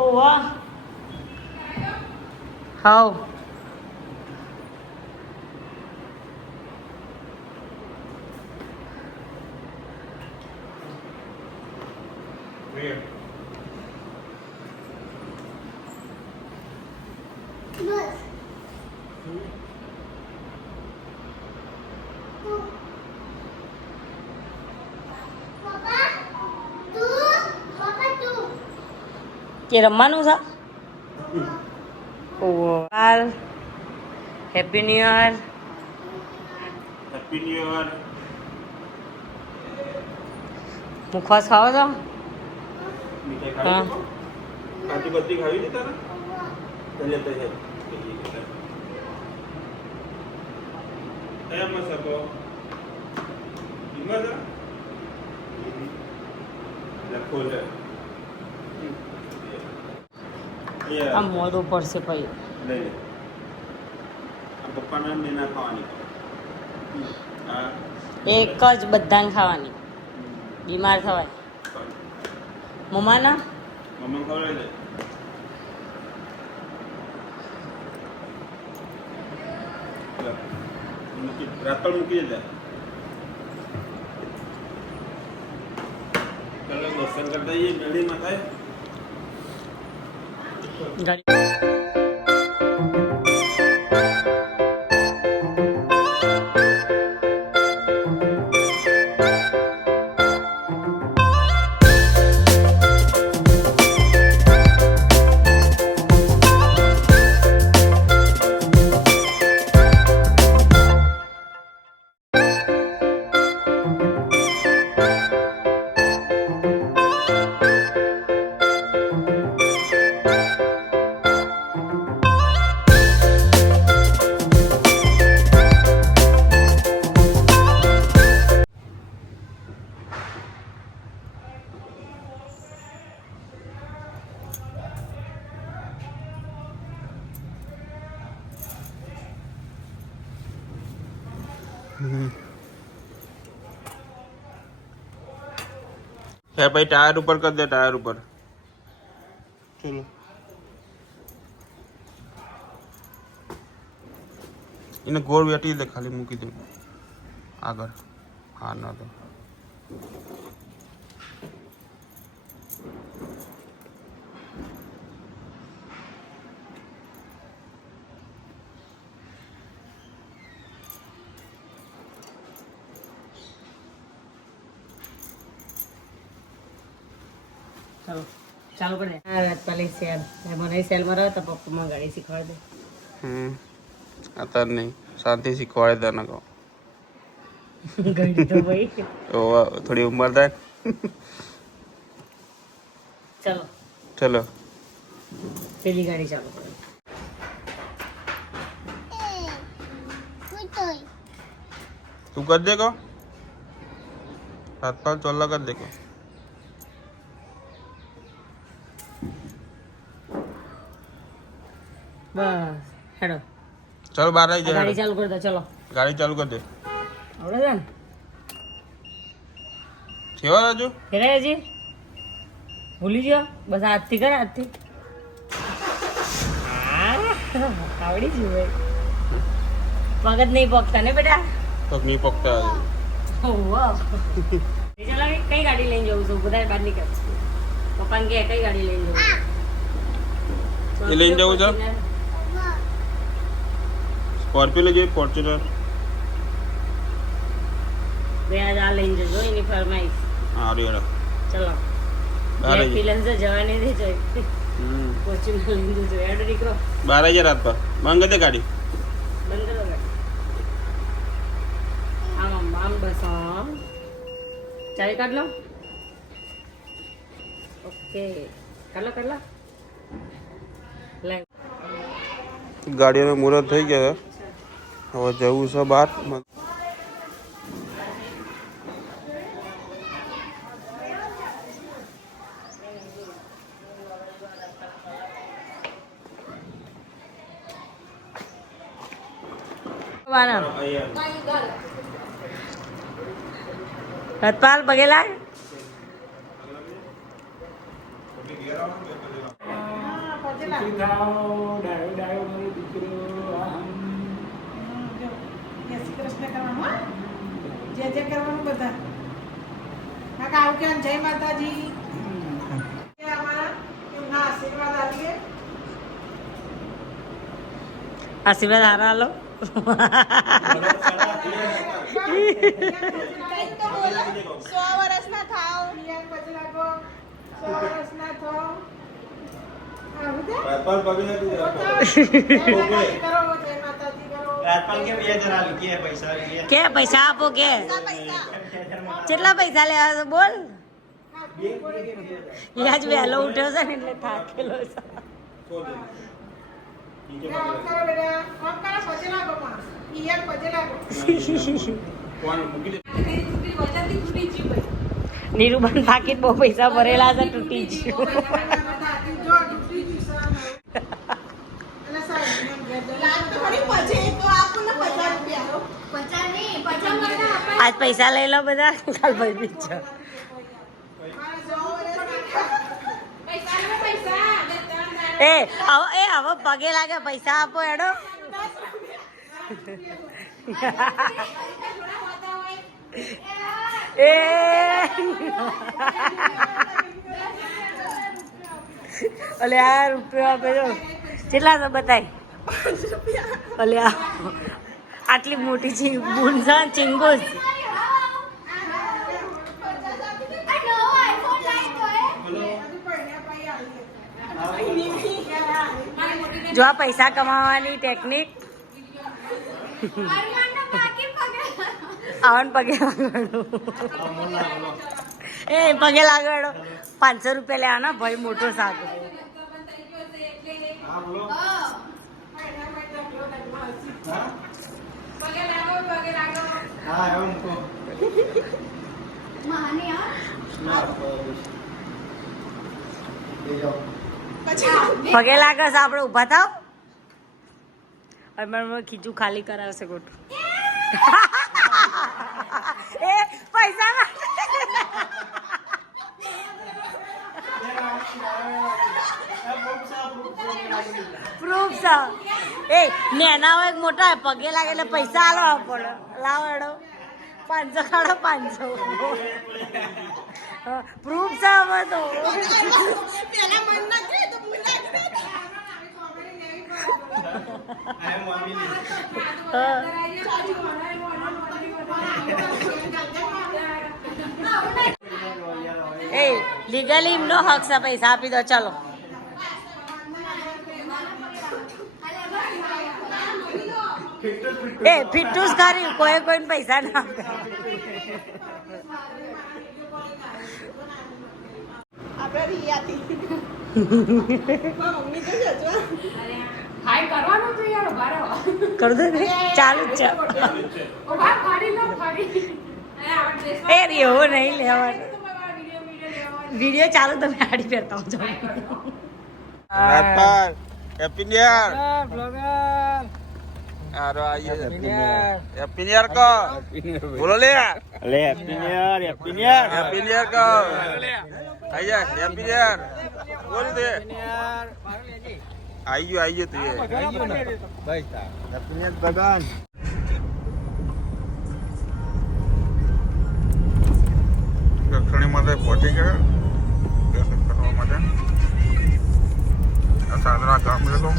ઓ વાહ હાઉ કે રમવાનું છે ઓ હાલ happy new year happy new year. મુખવાસ ખાવો છો મીઠાઈ હા ખાવી કાચી બત્તી ખાવી છે તારે પહેલે તો છે કયામાં શકો ઈમાં લખો છે આ મોડું પડશે પછી લઈ લે આ પપ્પાના ને ના ખાવાની હા એક જ બધાને ખાવાની બીમાર થવાય મમ્માના મમ્મા ખવડાવી દે રાત પર મૂકી દે ચાલો દર્શન કરતા જઈએ મેળી માતાએ ગાડી હે ભાઈ ટાયર ઉપર કર દે ટાયર ઉપર ચલો એને ગોળ વેટી દે ખાલી મૂકી દે આગળ હા ના તો ચાલો ચાલુ કરી દે હા રાત પાલી સેલ મને સેલમાં રહે તો પપ્પામાં ગાડી શીખવાડી દે અત્યારે નહીં શાંતિ શીખવાડે તને કહો ગાડી તો ભાઈ થોડી ઉંમર થાય ચાલો ચલો પેલી ગાડી ચાલુ કરો તું કર દે કો હાથ પાલ ચોલ્લા કર દે કો બસ હેડો ચલો બહાર આવી ગાડી જાય ચાલુ કરી દો ચલો ગાડી ચાલુ કર દે આવડે છે ને કેવા રાજુ ફેરાય હજી ભૂલી ગયો બસ આજથી કરે આજથી આવડી ગયું ભાઈ પગ જ નહીં પગતા ને બેટા પગ નહીં પકતા ચાલો કઈ ગાડી લઈને જવું છું બધા બહાર નીકળ પપ્પાને કે કઈ ગાડી લઈને જવું એ લઈને જવું છે સ્કોર્પિયો લઈ જઈએ ફોર્ચ્યુનર બે આ લઈને જજો એની ફરમાઈશ હા રેડા ચલો બાર ફિલન છે જવાની દે છે ફોર્ચ્યુનર લઈને જજો એડ દીકરો 12 રાત પર માંગે દે ગાડી બંધ કરો ગાડી આમ આમ બસ આમ ચાવી કાઢ લો ઓકે કાઢ લો ગાડીનો મુહૂર્ત થઈ ગયો હવે જવું છે બહાર રતપાલ બગેલા સુખી થાઓ ડાયો ડાયો મારો દીકરો આમ જય શ્રી કૃષ્ણ કરવાનું હા? જય જય કરવાનું બધા કાકા આવું કે જય માતાજી કે અમારા એમના આશીર્વાદ આપીએ આશીર્વાદ હારા હાલો કે પૈસા આપો કે કેટલા પૈસા લેવા છો બોલ આજ વહેલો ઉઠ્યો છે ને એટલે થાકેલો નીરુબન પાકીટ બહુ પૈસા ભરેલા છે તૂટી ગયું આજ પૈસા લઈ લો બધા કાલ ભાઈ બીજ હવે પગે લાગે પૈસા આપો એડો એ અલે આ રૂપિયો આપે જો કેટલા તો બતાય અલે આટલી મોટી છે બુનસા ચિંગુસ જો આ પૈસા કમાવાની ટેકનિક આવન પગે લાગવાડો એ પગે લાગવાડો 500 રૂપિયા લેવાના ભાઈ મોટો સાથ પગે લાગે છે આપણે ઉભા થાવ અને ખીચું ખાલી કરાવશે ગોઠું એ પૈસા પ્રૂફ છે એ નેના હોય મોટા પગે લાગે એટલે પૈસા આલો પડે લાવડો 500 કાઢો 500 પ્રૂફ છે હવે તો એ લીગલી એમનો હક છે પૈસા આપી દો ચાલો એ ફિટ્ટુસ કરી કોઈ કોઈને પૈસા ના આપે કર દો ને ચાલુ જ છે એ એવો નહીં લેવાનો વિડીયો ચાલુ તમે આડી પહેરતા હો જાઓ हैप्पी न्यू ईयर अरे आइए हैप्पी न्यू ईयर को बोलो ले happy new year happy new year happy new year को आइए हैप्पी न्यू ईयर बोल दे आइए तू ये भाई हैप्पी न्यू ईयर भगवान દક્ષિણી માટે પહોંચી ગયા દર્શન કરવા માટે સાદરા ગામ લેલો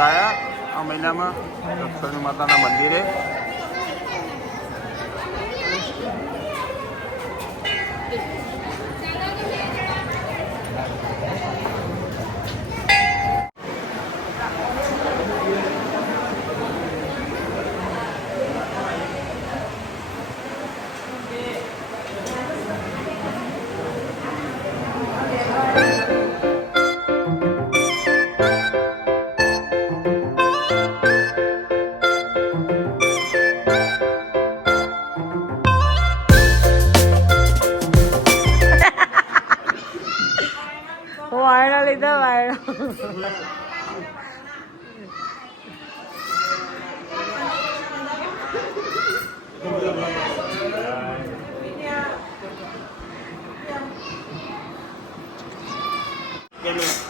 આયા આ મહિનામાં દક્ષિણી માતાના મંદિરે લીધો વાયડો કેમ